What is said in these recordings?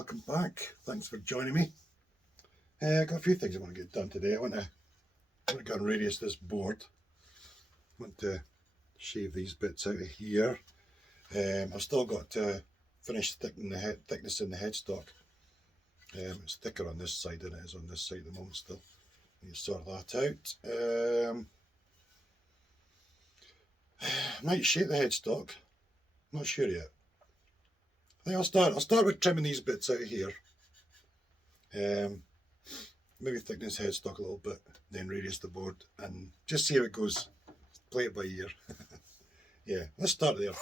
welcome back. Thanks for joining me. I've got a few things I want to get done today. I want to go and radius this board. I want to shave these bits out of here. I've still got to finish thickening the thickness in the headstock. It's thicker on this side than it is on this side at the moment still. I need to sort that out. Might shape the headstock. Not sure yet. I think I'll start with trimming these bits out of here. Maybe thicken this headstock a little bit, then radius the board and just see how it goes. Play it by ear. Yeah, let's start there.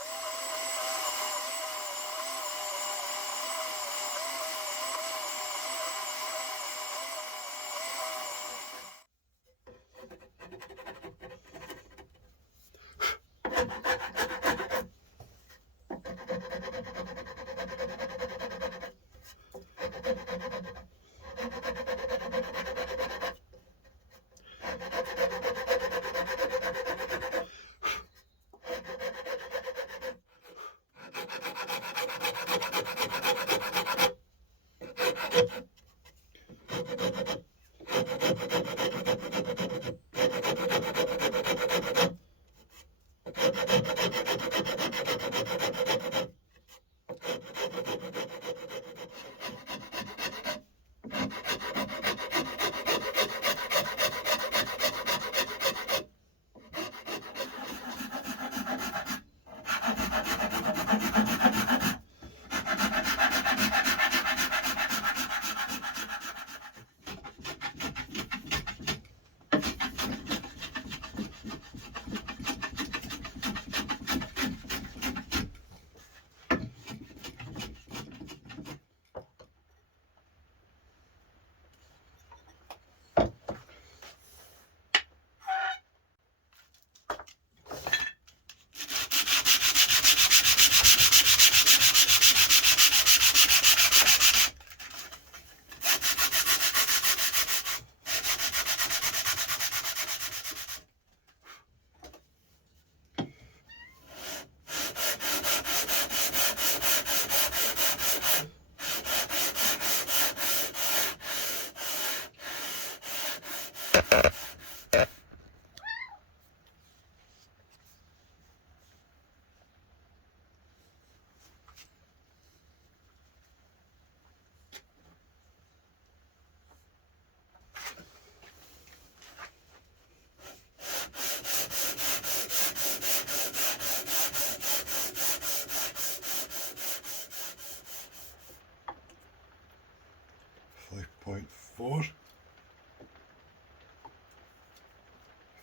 .4,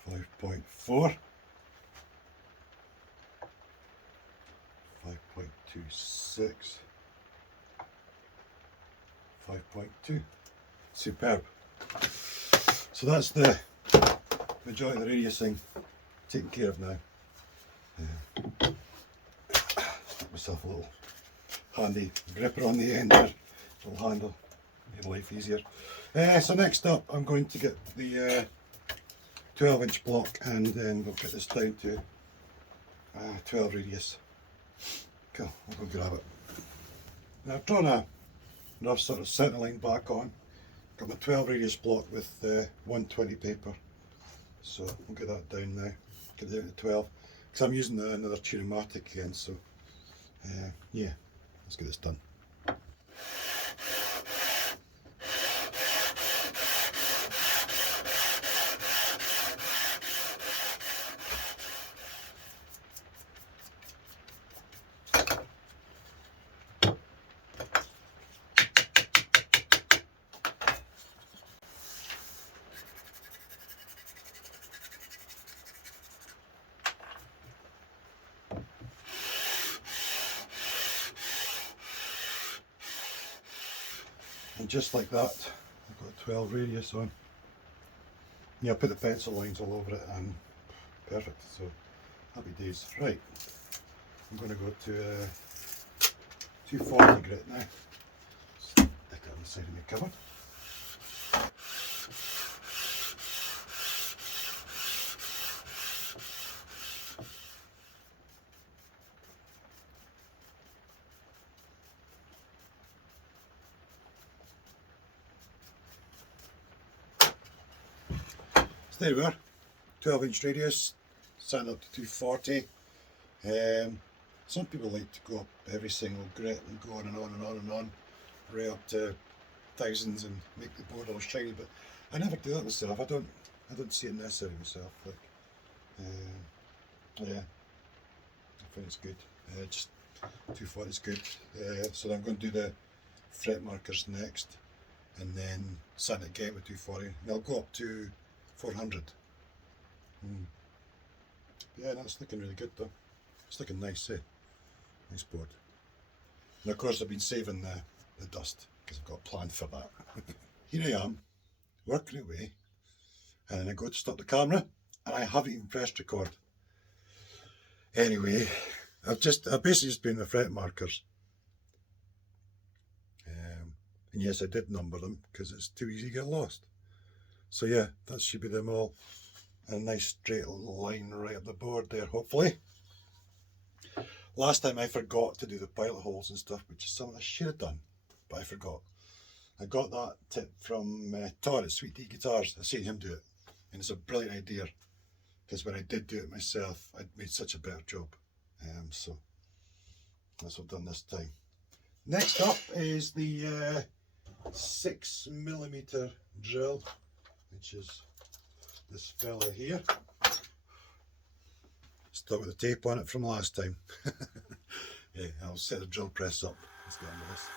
5.4, 5.26, 5.2. Superb. So that's the majority of the radiusing taken care of now. Stick myself a little handy gripper on the end there, little handle, make life easier. So next up I'm going to get the 12-inch block and then we'll get this down to 12 radius. Cool, I'll go grab it. Now I've drawn a rough sort of centre line back on. Got my 12 radius block with 120 paper. So we'll get that down now, get it down to 12. Because I'm using another Tune-o-matic again, so yeah, let's get this done. And just like that, I've got 12 radius on. Yeah, I put the pencil lines all over it and perfect, so happy days. Right, I'm going to go to 240 grit now. Stick it on the side of my cupboard. So there we are, 12-inch radius, sand up to 240. Some people like to go up every single grit and go on and on and on and on, right up to thousands and make the board all shiny, but I never do that myself. I don't see it necessary myself. Like, yeah, I think it's good. Just 240 is good. So I'm going to do the fret markers next, and then sand it again with 240, and I'll go up to 400. Yeah, that's looking really good though. It's looking nice, eh? Nice board. And of course I've been saving the dust because I've got a plan for that. Here I am, working away, and then I go to stop the camera and I haven't even pressed record. Anyway, I've basically just been the fret markers. And yes, I did number them because it's too easy to get lost. So yeah, that should be them all. A nice straight line right up the board there, hopefully. Last time I forgot to do the pilot holes and stuff, which is something I should have done, but I forgot. I got that tip from Todd at Sweet Tea Guitars. I've seen him do it, and it's a brilliant idea, because when I did do it myself, I'd made such a better job. So that's what I've done this time. Next up is the 6mm drill, which is this fella here. Still got the tape on it from last time. Yeah, I'll set the drill press up. Let's get on with this.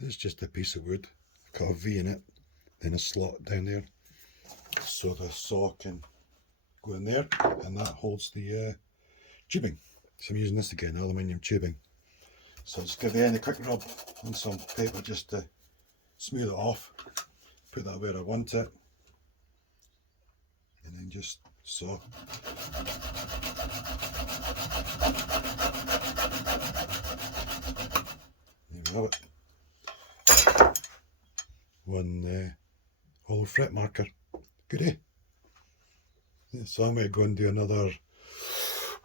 This is just a piece of wood. I've got a V in it, then a slot down there, so the saw can go in there, and that holds the tubing. So I'm using this again, aluminium tubing. So just give the end a quick rub on some paper just to smooth it off, put that where I want it, and then just saw. There we have it. One hollow fret marker. Good, eh? Yeah, so I'm going to go and do another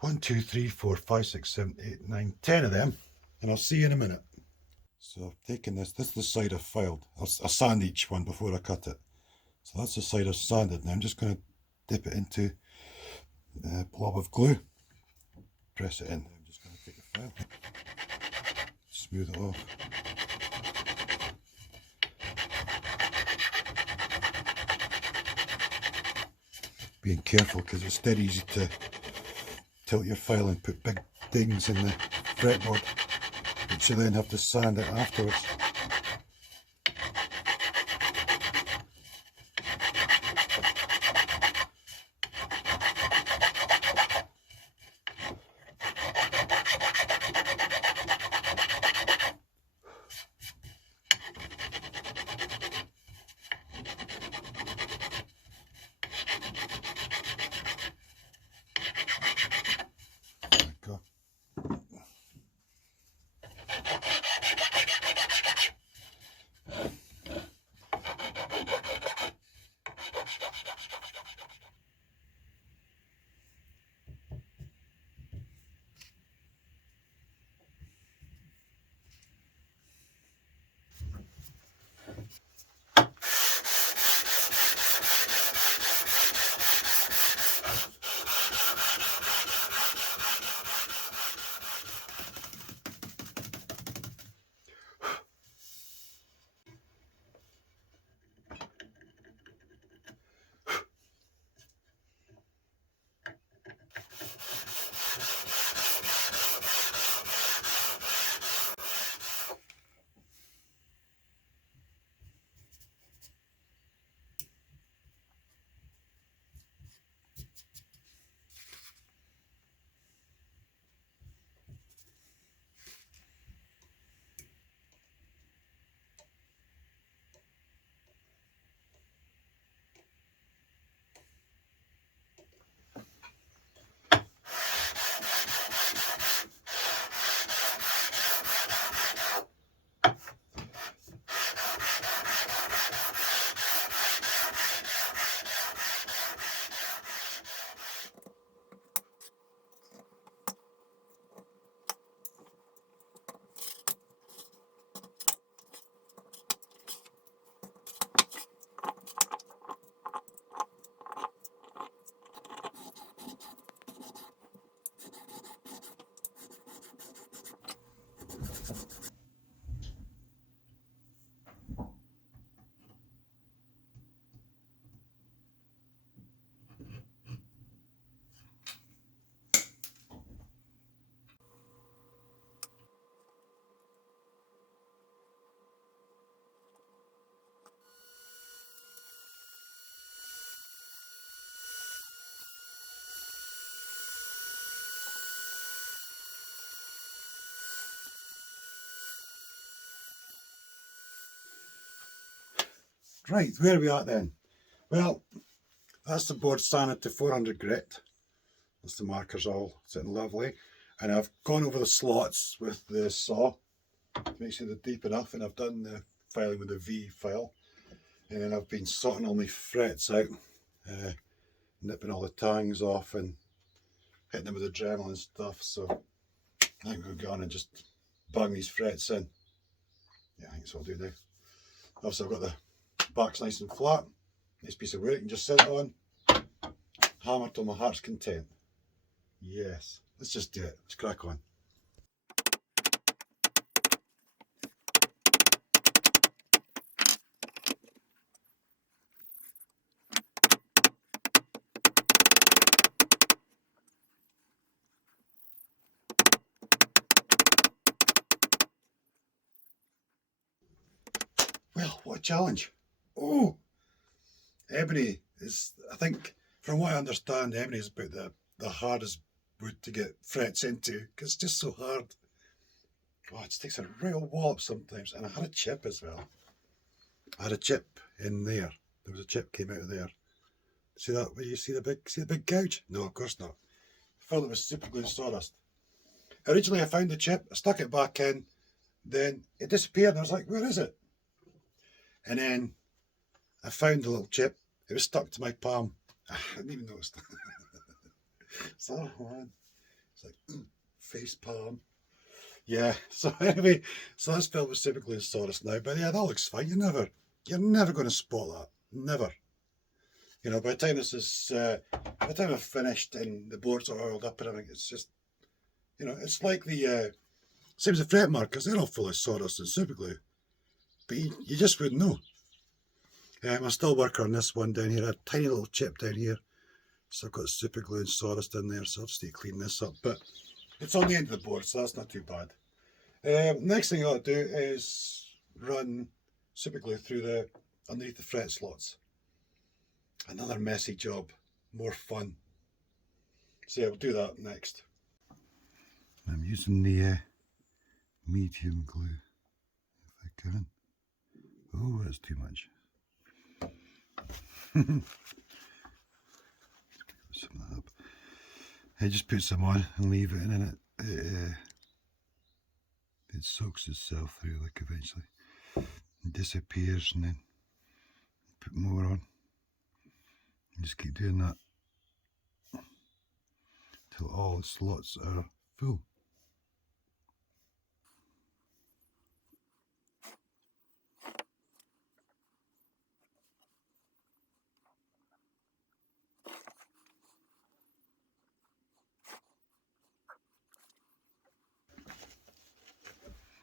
1, 2, 3, 4, 5, 6, 7, 8, 9, 10 of them, and I'll see you in a minute. So I've taken this is the side I've filed. I'll sand each one before I cut it. So that's the side I've sanded. Now I'm just going to dip it into a blob of glue, press it in. I'm just going to take the file, smooth it off. Being careful, because it's dead easy to tilt your file and put big dings in the fretboard, which you then have to sand it afterwards. Right, where are we at then? Well, that's the board sanded to 400 grit. That's the markers all sitting lovely. And I've gone over the slots with the saw to make sure they're deep enough, and I've done the filing with the V file. And then I've been sorting all my frets out, nipping all the tangs off and hitting them with the Dremel and stuff. So I think we'll go on and just bang these frets in. Yeah, I think that's what I'll do now. Obviously I've got the back's nice and flat. Nice piece of wood you can just sit on. Hammer till my heart's content. Yes, let's just do it. Let's crack on. Well, what a challenge. Oh, ebony is, I think, from what I understand, ebony is about the hardest wood to get frets into because it's just so hard. Oh, it takes a real wallop sometimes. And I had a chip as well. I had a chip in there. There was a chip came out of there. See that? Where you see the big gouge? No, of course not. I filled it with super glue and sawdust. Originally I found the chip, I stuck it back in, then it disappeared and I was like, where is it? And then I found the little chip. It was stuck to my palm. I didn't even notice. So, man. It's like, face palm. Yeah, so anyway, so that's filled with super glue and sawdust now. But yeah, that looks fine. You're never going to spot that. Never. You know, by the time this is, by the time I've finished and the boards are oiled up and everything, it's just, you know, it's like the, same as the fret markers, they're all full of sawdust and super glue. But you just wouldn't know. I'm still working on this one down here, a tiny little chip down here. So I've got super glue and sawdust in there, so I'll just need to clean this up. But it's on the end of the board, so that's not too bad. Next thing I ought to do is run super glue through underneath the fret slots. Another messy job, more fun. So yeah, we'll do that next. I'm using the medium glue, if I can. Oh, that's too much. Some of that up. I just put some on and leave it, and then it soaks itself through, like eventually it disappears, and then put more on. And just keep doing that till all the slots are full.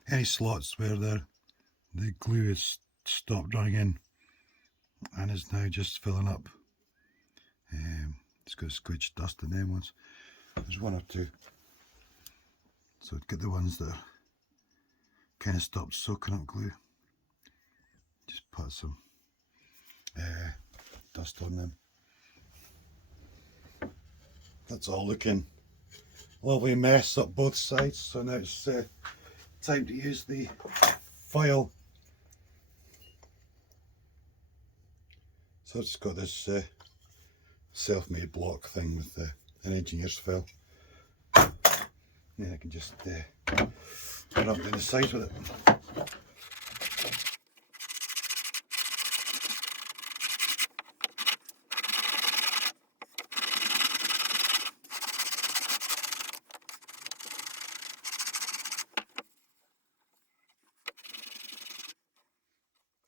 Any slots where the glue is stopped running in and is now just filling up. It's got squidged dust in them ones. There's one or two. So get the ones that are kind of stopped soaking up glue. Just put some dust on them. That's all looking lovely mess up both sides. So now it's time to use the file. So I've just got this self-made block thing with an engineer's file. Yeah, I can just rub down the sides with it.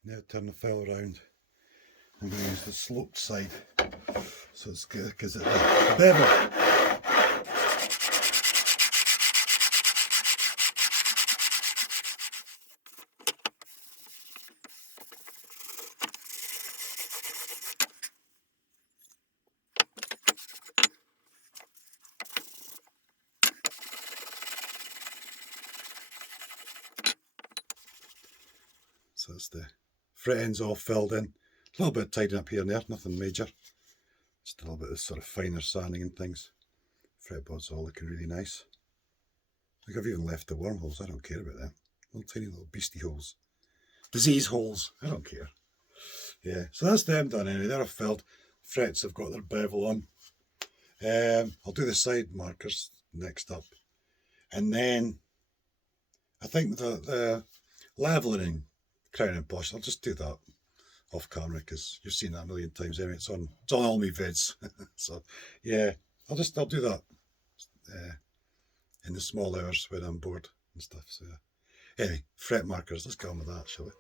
Now turn the file around. I'm going to use the sloped side, so it's good because it's a bevel. So that's the fret ends all filled in. A little bit of tidying up here and there, nothing major. Just a little bit of sort of finer sanding and things. Fretboard's all looking really nice. Like I've even left the wormholes, I don't care about them. Little tiny little beastie holes. Disease holes, I don't care. Yeah, so that's them done anyway. They're filled. Frets have got their bevel on. I'll do the side markers next up. And then I think the levelling crown and posh, I'll just do that off camera because you've seen that a million times anyway. It's on all my vids. So yeah, I'll do that in the small hours when I'm bored and stuff. So anyway, fret markers, let's get on with that, shall we?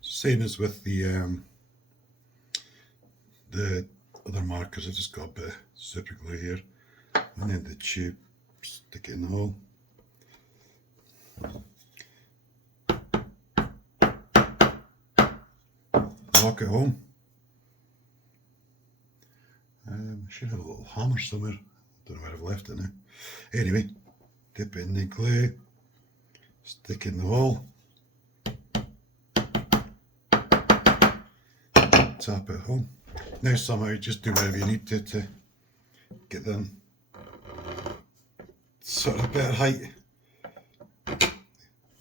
Same as with the other markers, I just got a bit of super glue here, and then the tube, stick it in the hole. Lock it home. I should have a little hammer somewhere. Don't know where I've left it now. Anyway, dip it in the glue, stick it in the hole, tap it home. Now somehow just do whatever you need to get them sort of better height.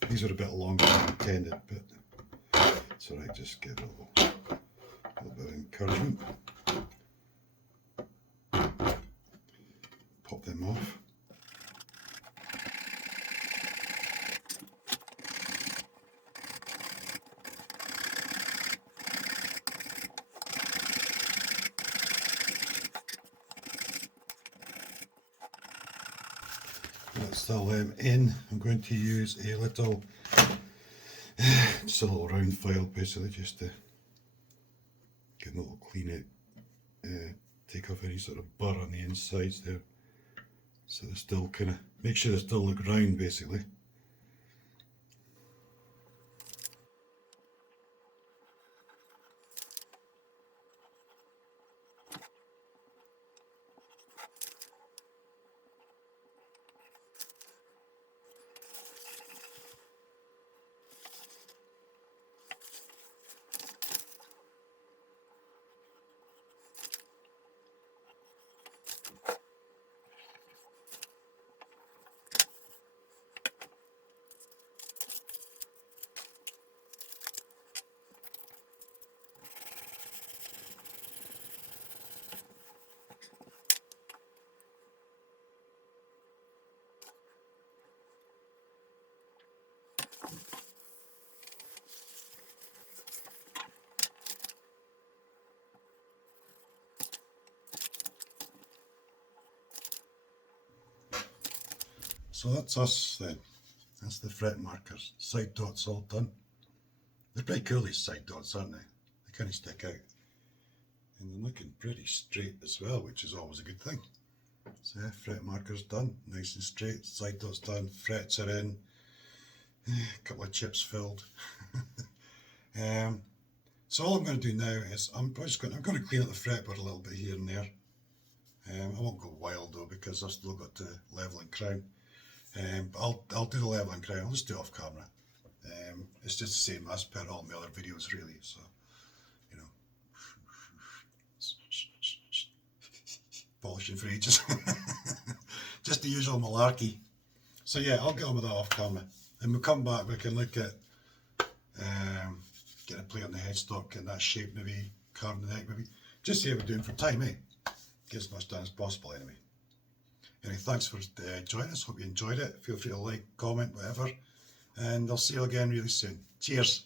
These are a bit longer than intended, but it's alright, just give it a little bit of encouragement. Pop them off. That's all them in. I'm going to use a little, just a little round file basically, just to get a little clean it, take off any sort of burr on the insides there, so they still kind of, make sure they still look round basically. So that's us then. That's the fret markers. Side dots all done. They're pretty cool, these side dots, aren't they? They kind of stick out. And they're looking pretty straight as well, which is always a good thing. So yeah, fret markers done, nice and straight. Side dots done, frets are in. A couple of chips filled. So all I'm going to do now is I'm going to clean up the fretboard a little bit here and there. I won't go wild though because I've still got the leveling crown. But I'll do the leveling crown. I'll just do it off camera. It's just the same as per all my other videos really. So you know, polishing for ages. Just the usual malarkey. So yeah, I'll get on with that off camera, and we'll come back. We can look at get a plate on the headstock and that shape, maybe carving the neck, maybe just see how we're doing for time, eh? Get as much done as possible anyway. Anyway, thanks for joining us. Hope you enjoyed it. Feel free to like, comment, whatever, and I'll see you again really soon. Cheers.